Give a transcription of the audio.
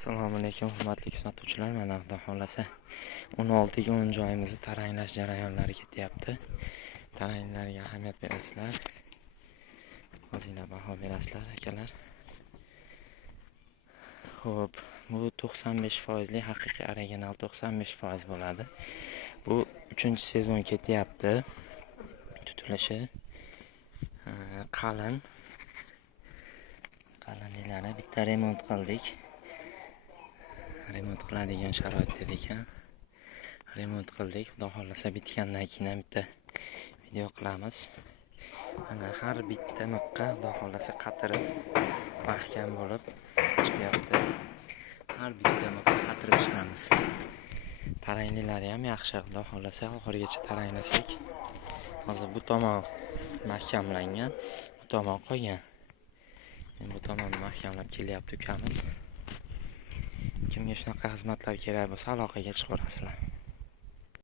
Assalomu alaykum hurmatli kuzatuvchilar. Mana xudo xolasa 16 ga 10 joyimizni taranglash jarayonlari ketyapti. Taranglarga ahamiyat berasizlar. Ozgina baho berasizlar akalar. Xo'p, bu 95% li haqiqiy original 95% bo'ladi. Bu 3-sezon ketyapti. Tutilishi qalin. Qalinlari bitta remont qildik. Remont qiladigan sharoit ekan. Remont qildik. Xudo xolasa bitgandan keyin bitta video qilamiz. Mana har bitta miqqa xudo xolasa qatirib mahkam bo'lib chiqyapti. Har bitta miqqa qatirib chiqamiz. Taranglilari ham yaxshi. Xudo xolasa oxirigacha taranglasak. Hozir bu tomon mahkamlangan, bu tomon qolgan. Bu tomonni mahkamlab kelyapti ukamiz. Kimga shunaqa xizmatlar kerak bo'lsa aloqaga chiqaverasizlar.